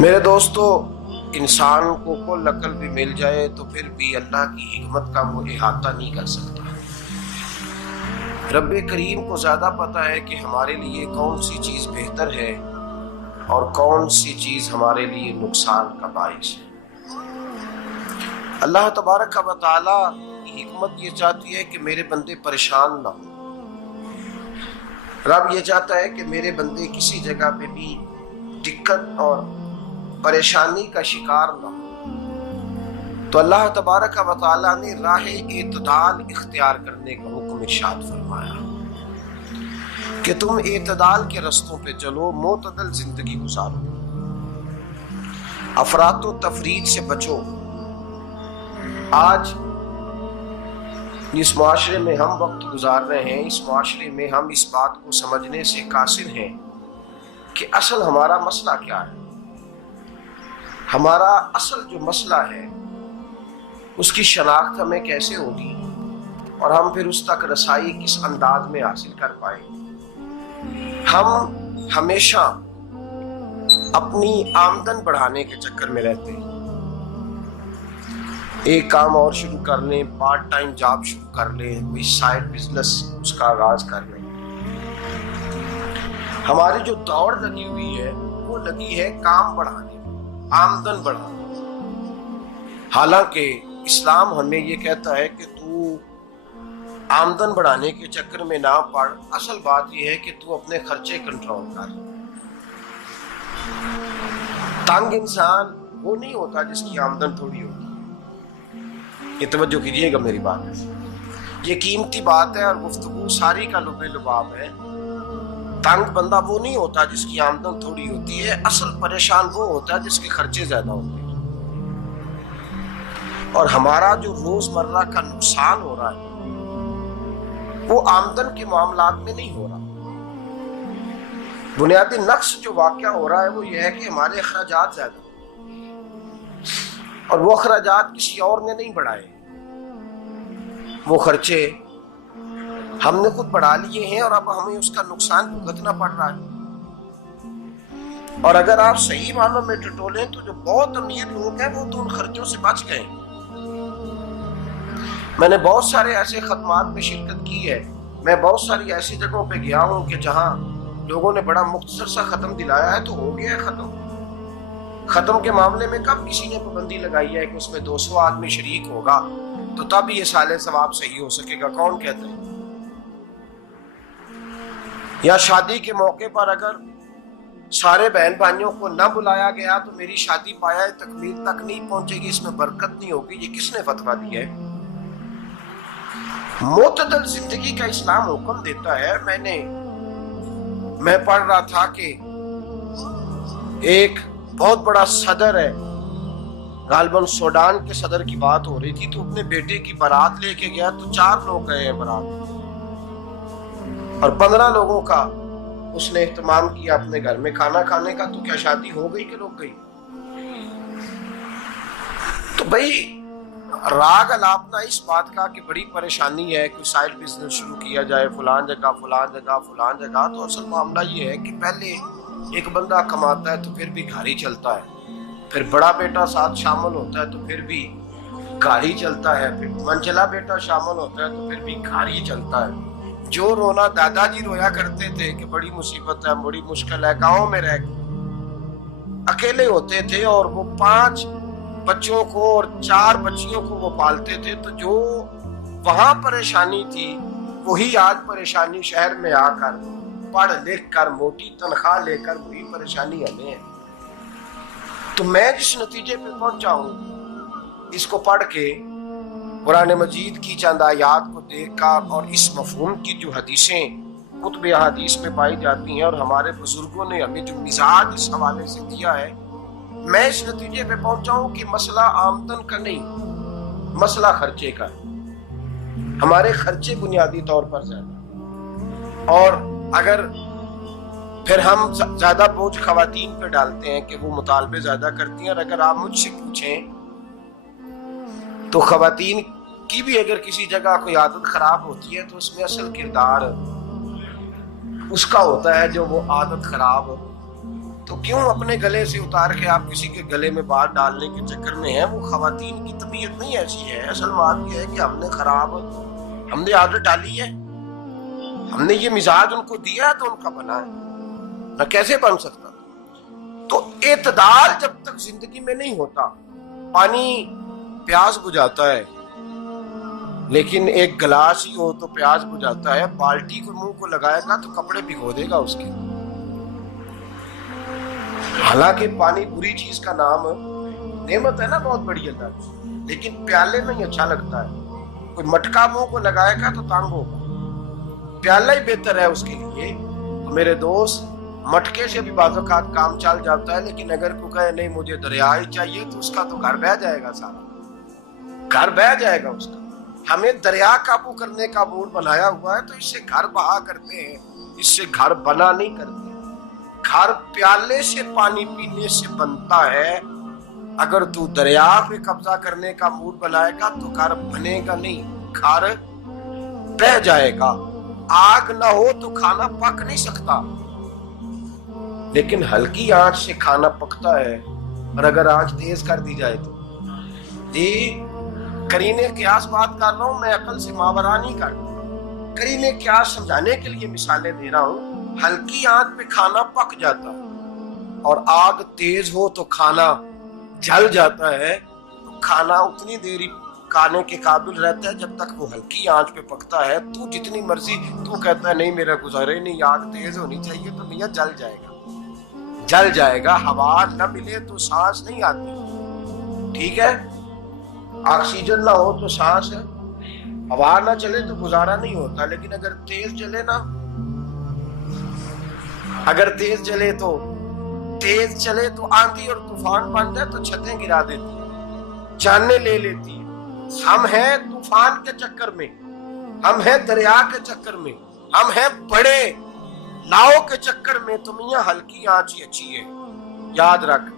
میرے دوستو، انسان کو کل عقل بھی مل جائے تو پھر بھی اللہ کی حکمت کا وہ احاطہ نہیں کر سکتا۔ رب کریم کو زیادہ پتہ ہے کہ ہمارے لیے کون سی چیز بہتر ہے اور کون سی چیز ہمارے لیے نقصان کا باعث ہے۔ اللہ تبارک و تعالی کی حکمت یہ چاہتی ہے کہ میرے بندے پریشان نہ ہوں۔ رب یہ چاہتا ہے کہ میرے بندے کسی جگہ پہ بھی دقت اور پریشانی کا شکار نہ ہو، تو اللہ تبارک و تعالیٰ نے راہ اعتدال اختیار کرنے کا حکم ارشاد فرمایا کہ تم اعتدال کے رستوں پہ چلو، معتدل زندگی گزارو، افراط و تفریط سے بچو۔ آج جس معاشرے میں ہم وقت گزار رہے ہیں، اس معاشرے میں ہم اس بات کو سمجھنے سے قاصر ہیں کہ اصل ہمارا مسئلہ کیا ہے۔ ہمارا اصل جو مسئلہ ہے اس کی شناخت ہمیں کیسے ہوگی اور ہم پھر اس تک رسائی کس انداز میں حاصل کر پائیں گے۔ ہم ہمیشہ اپنی آمدن بڑھانے کے چکر میں رہتے ہیں، ایک کام اور شروع کر لیں، پارٹ ٹائم جاب شروع کر لیں، کوئی سائیڈ بزنس اس کا آغاز کر لیں۔ ہماری جو دوڑ لگی ہوئی ہے وہ لگی ہے کام بڑھانے، آمدن بڑھانے۔ حالانکہ اسلام ہمیں یہ کہتا ہے کہ تو آمدن بڑھانے کے چکر میں نہ پڑ، اصل بات یہ ہے کہ تو اپنے خرچے کنٹرول کر۔ تنگ انسان وہ نہیں ہوتا جس کی آمدن تھوڑی ہوتی۔ یہ توجہ کیجیے گا میری بات ہے، یہ قیمتی بات ہے اور گفتگو ساری کا لب لباب ہے۔ تنگ بندہ وہ نہیں ہوتا جس کی آمدن تھوڑی ہوتی ہے، اصل پریشان وہ ہوتا ہے جس کے خرچے زیادہ ہوتے ہیں۔ اور ہمارا جو روزمرہ کا نقصان ہو رہا ہے وہ آمدن کے معاملات میں نہیں ہو رہا۔ بنیادی نقص جو واقعہ ہو رہا ہے وہ یہ ہے کہ ہمارے اخراجات زیادہ ہیں اور وہ اخراجات کسی اور نے نہیں بڑھائے، وہ خرچے ہم نے خود بڑھا لیے ہیں اور اب ہمیں اس کا نقصان بھگتنا پڑ رہا ہے۔ اور اگر آپ صحیح معنوں میں ٹٹولیں تو جو بہت امیر لوگ ہیں وہ تو ان خرچوں سے بچ گئے۔ میں نے بہت سارے ایسے خدمات میں شرکت کی ہے، میں بہت ساری ایسی جگہوں پہ گیا ہوں کہ جہاں لوگوں نے بڑا مختصر سا ختم دلایا ہے تو ہو گیا ہے ختم۔ ختم کے معاملے میں کب کسی نے پابندی لگائی ہے کہ اس میں 200 آدمی شریک ہوگا تو تب یہ سالے ثواب صحیح ہو سکے گا؟ کون کہتا ہے؟ یا شادی کے موقع پر اگر سارے بہن بھائیوں کو نہ بلایا گیا تو میری شادی پایہ تکمیل تک نہیں پہنچے گی، اس میں برکت نہیں ہوگی، یہ کس نے فتویٰ دیا ہے؟ معتدل زندگی کا اسلام حکم دیتا ہے۔ میں پڑھ رہا تھا کہ ایک بہت بڑا صدر ہے، غالباً سوڈان کے صدر کی بات ہو رہی تھی، تو اپنے بیٹے کی بارات لے کے گیا تو 4 لوگ گئے ہیں بارات اور 15 لوگوں کا اس نے اہتمام کیا اپنے گھر میں کھانا کھانے کا۔ تو کیا شادی ہو گئی کہ رک گئی؟ تو بھائی راگ الاپنا اس بات کا کہ بڑی پریشانی ہے، کوئی سائیڈ بزنس شروع کیا جائے فلان جگہ فلان جگہ فلان جگہ، تو اصل معاملہ یہ ہے کہ پہلے ایک بندہ کماتا ہے تو پھر بھی گھر ہی چلتا ہے، پھر بڑا بیٹا ساتھ شامل ہوتا ہے تو پھر بھی گھر ہی چلتا ہے، پھر منچلا بیٹا شامل ہوتا ہے تو پھر بھی گھر ہی چلتا ہے۔ جو رونا دادا جی رویا کرتے تھے کہ بڑی مصیبت ہے، بڑی مشکل ہے، گاؤں میں رہ اکیلے ہوتے تھے اور وہ 5 بچوں کو اور 4 بچیوں کو وہ پالتے تھے، تو جو وہاں پریشانی تھی وہی آج پریشانی شہر میں آ کر پڑھ لکھ کر موٹی تنخواہ لے کر وہی پریشانی ہمیں ہے۔ تو میں جس نتیجے پہ پہنچا ہوں اس کو پڑھ کے، قرآن مجید کی چند آیات کو دیکھ کر اور اس مفہوم کی جو حدیثیں کتب احادیث میں پائی جاتی ہیں اور ہمارے بزرگوں نے ہمیں جو مزاج اس حوالے سے دیا ہے، میں اس نتیجے پہ پہنچا ہوں کہ مسئلہ آمدن کا نہیں، مسئلہ خرچے کا ہے۔ ہمارے خرچے بنیادی طور پر زیادہ، اور اگر پھر ہم زیادہ بوجھ خواتین پہ ڈالتے ہیں کہ وہ مطالبے زیادہ کرتی ہیں، اور اگر آپ مجھ سے پوچھیں تو خواتین کی بھی اگر کسی جگہ کوئی عادت خراب ہوتی ہے تو اس میں اصل کردار اس کا ہوتا ہے جو وہ عادت خراب تو کیوں اپنے گلے سے اتار کے آپ کسی کے گلے میں بات ڈالنے کے چکر میں ہیں؟ وہ خواتین کی طبیعت نہیں ایسی ہے. اصل بات یہ ہے کہ ہم نے عادت ڈالی ہے، ہم نے یہ مزاج ان کو دیا ہے تو ان کا بنا ہے، نہ کیسے بن سکتا. تو اعتدال جب تک زندگی میں نہیں ہوتا، پانی پیاس بجھاتا ہے لیکن ایک گلاس ہی ہو تو پیاس بجھاتا ہے. بالٹی کو منہ کو لگائے گا تو کپڑے بھگو دے گا اس کے. حالانکہ پانی بری چیز کا نام نعمت ہے نا، بہت بڑی اللہ کی، لیکن پیالے میں ہی اچھا لگتا ہے. کوئی مٹکا منہ کو لگائے گا تو تانگ ہوگا، پیالہ ہی بہتر ہے اس کے لیے. تو میرے دوست، مٹکے سے بھی بعض اوقات کام چل جاتا ہے، لیکن اگر کوئی کہے نہیں مجھے دریا ہی چاہیے تو اس کا تو گھر بہ جائے گا، سارا گھر بہ جائے گا اس کا. ہمیں دریا قابو کرنے کا موڈ بنایا ہوا ہے تو اس سے گھر بہا کرتے ہیں، اس سے گھر بنا نہیں کرتے. گھر پیالے سے پانی پینے سے بنتا ہے. اگر تو دریا پہ قبضہ کرنے کا موڈ بنائے گا تو گھر بنے گا نہیں، گھر بہ جائے گا. آگ نہ ہو تو کھانا پک نہیں سکتا، لیکن ہلکی آنچ سے کھانا پکتا ہے. اور اگر آنچ تیز کر دی جائے تو جی قرینے قیاس بات کر رہا ہوں، میں عقل سے ماورا نہیں کر رہا. قرینے قیاس سمجھانے کے لیے مثالیں دے رہا ہوں. ہلکی آنچ پہ کھانا پک جاتا ہے اور آگ تیز ہو تو کھانا جل جاتا ہے. تو کھانا اتنی دیر کھانے کے قابل رہتا ہے جب تک وہ ہلکی آنچ پہ پکتا ہے. تو جتنی مرضی تو کہتا ہے نہیں میرا گزارے نہیں، آگ تیز ہونی چاہیے، تو میاں جل جائے گا، جل جائے گا. ہوا نہ ملے تو سانس نہیں آتی، ٹھیک ہے؟ آکسیجن نہ ہو تو سانس ہے، ہوا نہ چلے تو گزارا نہیں ہوتا. لیکن اگر تیز چلے نا، اگر تیز چلے تو آندھی اور طوفان بن جائے تو چھتیں گرا دیتی ہے، جانیں لے لیتی ہے. ہم ہیں طوفان کے چکر میں، ہم ہیں دریا کے چکر میں، ہم ہیں بڑے ناؤ کے چکر میں. تو میاں ہلکی آنچ ہی اچھی ہے، یاد رکھ.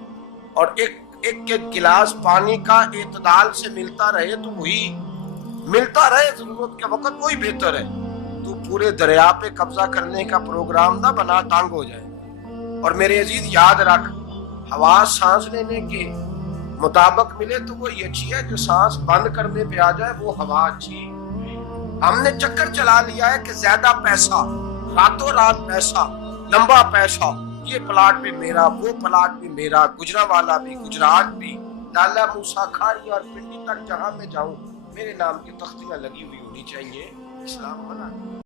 اور ایک گلاس پانی کا اعتدال سے ملتا رہے تو وہی ملتا رہے، ضرورت کے وقت وہی بہتر ہے. تو پورے دریا پہ قبضہ کرنے کا پروگرام نہ بنا، تانگ ہو جائے. اور میرے عزیز یاد رکھ، ہوا سانس لینے کے مطابق ملے تو وہی اچھی ہے، جو سانس بند کرنے پہ آ جائے وہ ہوا اچھی ہے. ہم نے چکر چلا لیا ہے کہ زیادہ پیسہ، راتوں رات پیسہ، لمبا پیسہ، یہ پلاٹ بھی میرا، وہ پلاٹ بھی میرا، گجرانوالا بھی، گجرات بھی، لالا موسیٰ کھاری اور پنڈی تک جہاں میں جاؤں میرے نام کی تختیاں لگی ہوئی ہونی چاہیے. اسلام منع